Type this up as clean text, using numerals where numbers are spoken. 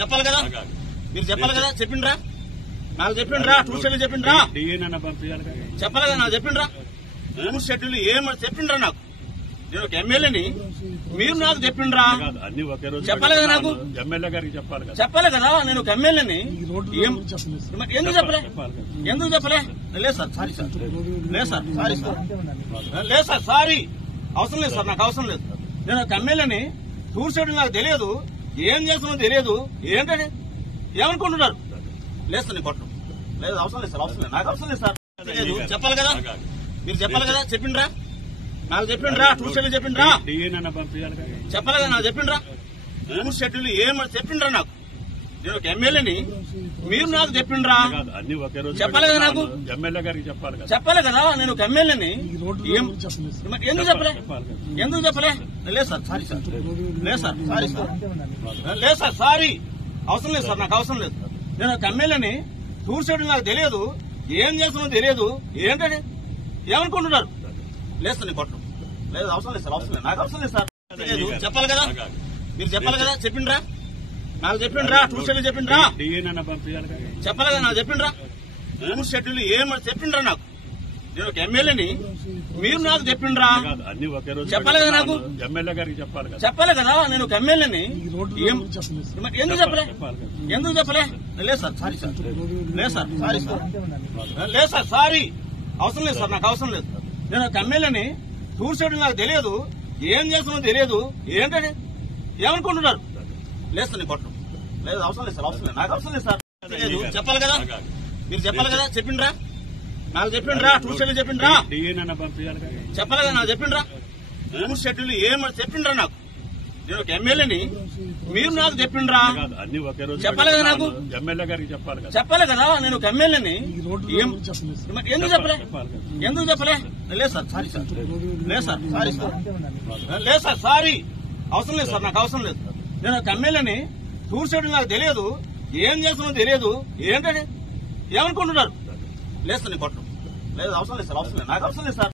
చెప్పాలి కదా, మీరు చెప్పాలి కదా, చెప్పిండ్రా నాకు చెప్పిండ్రా, టూర్ షెడ్యూల్ చెప్పిండ్రా, చెప్పాలి కదా నాకు చెప్పిండ్రా, టూర్ షెడ్యూల్ ఏమని చెప్పిండ్రా నాకు. నేను ఒక ఎమ్మెల్యేని, మీరు నాకు చెప్పిండ్రా, చెప్పాలి కదా నాకు, చెప్పాలి కదా నేను ఒక ఎమ్మెల్యేని. ఎందుకు చెప్పలే, ఎందుకు చెప్పలే? లేదు సార్, సారీ సార్, లేదు సార్, సారీ సార్, లేదు సార్, సారీ, అవసరం లేదు సార్, నాకు అవసరం లేదు. నేను ఒక ఎమ్మెల్యేని, టూర్ షెడ్యూల్ నాకు తెలియదు, ఏం చేస్తున్నా తెలియదు, ఏంటంటే ఏమనుకుంటున్నారు? లేదు సార్, నేను కొట్టను, లేదు, అవసరం లేదు సార్, అవసరం లేదు, నాకు అవసరం లేదు సార్. చెప్పాలి కదా, మీరు చెప్పాలి కదా, చెప్పిండ్రా నాకు చెప్పిండ్రా, టూర్ షెడ్యూల్ చెప్పిండ్రా, చెప్పాలి కదా నాకు చెప్పిండ్రా, టూర్ షెడ్యూల్ ఏమని చెప్పిండ్రా నాకు. నేను ఒక ఎమ్మెల్యేని, మీరు నాకు చెప్పిండ్రా, చెప్పాలి కదా నాకు, చెప్పాలి కదా నేను ఒక ఎమ్మెల్యేని. ఎందుకు చెప్పలే, ఎందుకు చెప్పలే? లేదు సార్, సారీ సార్, లేదు సార్, సారీ సార్, లేదు సార్, సారీ, అవసరం లేదు సార్, నాకు అవసరం లేదు. నేను ఒక ఎమ్మెల్యేని, టూర్ షెడ్యూల్ నాకు తెలియదు, ఏం చేస్తున్నా తెలియదు, ఏంటంటే ఏమనుకుంటున్నారు? లేదు సార్, నేను కొట్టను, లేదు, అవసరం లేదు సార్, అవసరం లేదు, నాకు అవసరం లేదు సార్. చెప్పాలి కదా, మీరు చెప్పాలి కదా, చెప్పిండ్రా నాకు చెప్పిండ్రా, టూర్ షెడ్యూల్ చెప్పిండ్రా, చెప్పాలి కదా నాకు చెప్పిండ్రా, టూర్ షెడ్యూల్ ఏమని చెప్పిండ్రా నాకు. నేను ఒక ఎమ్మెల్యేని, మీరు నాకు చెప్పిండ్రా, చెప్పాలి కదా నాకు, చెప్పాలి కదా నేను ఒక ఎమ్మెల్యేని. ఎందుకు చెప్పలే, ఎందుకు చెప్పలే? లేదు సార్, సారీ సార్, లేదు సార్, సారీ సార్, లేదు సార్, సారీ, అవసరం లేదు సార్, నాకు అవసరం లేదు. నేను ఒక ఎమ్మెల్యేని, టూర్ షెడ్యూల్ నాకు తెలియదు, ఏం చేస్తున్నా తెలియదు, ఏంటంటే ఏమనుకుంటున్నారు? లేదు సార్, నేను కొట్టను, లేదు, అవసరం లేదు సార్, అవసరం లేదు, నాకు అవసరం లేదు సార్. చెప్పాలి కదా, మీరు చెప్పాలి కదా, చెప్పిండ్రా నాకు చెప్పిండ్రా, టూర్ షెడ్యూల్ చెప్పిండ్రా, చెప్పాలి కదా నాకు చెప్పిండ్రా, టూర్ షెడ్యూల్ ఏమని చెప్పిండ్రా నాకు. నేను ఒక ఎమ్మెల్యేని, మీరు నాకు చెప్పిండ్రా, చెప్పాలి కదా నాకు, చెప్పాలి కదా నేను ఒక ఎమ్మెల్యేని. ఎందుకు చెప్పలే, ఎందుకు చెప్పలే? లేదు సార్, సారీ సార్, లేదు సార్, సారీ సార్, లేదు సార్, సారీ, అవసరం లేదు సార్, నాకు అవసరం లేదు. నేను ఒక ఎమ్మెల్యేని, టూర్ షెడ్యూల్ నాకు తెలియదు, ఏం చేస్తున్నా తెలియదు, ఏంటంటే ఏమనుకుంటున్నారు? లేదు సార్, నేను కొట్టను, లేదు, అవసరం లేదు సార్, అవసరం లేదు, నాకు అవసరం లేదు సార్.